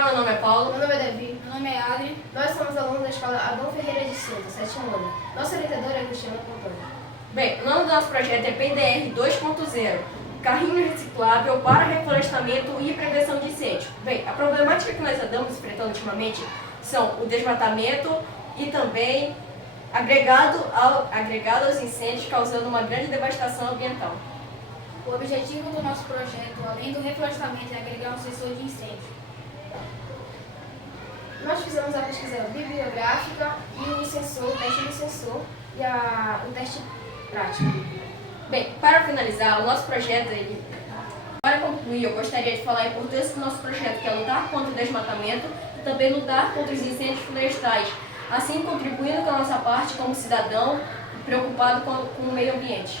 Olá, meu nome é Paulo. Meu nome é Davi. Meu nome é Adri. Nós somos alunos da escola Adão Ferreira de Souza, 7º ano. Nossa orientadora é Cristiana Pontoni. Bem, o nome do nosso projeto é PDR 2.0, Carrinho Reciclável para Reflorestamento e Prevenção de Incêndio. Bem, a problemática que nós andamos enfrentando ultimamente são o desmatamento e também agregado aos incêndios, causando uma grande devastação ambiental. O objetivo do nosso projeto, além do reflorestamento, é agregar um sensor de incêndio. Nós fizemos a pesquisa bibliográfica e o teste do sensor e o teste prático. Bem, para finalizar, o nosso projeto, para concluir, eu gostaria de falar a importância do nosso projeto, que é lutar contra o desmatamento e também lutar contra os incêndios florestais, assim contribuindo com a nossa parte como cidadão preocupado com o meio ambiente.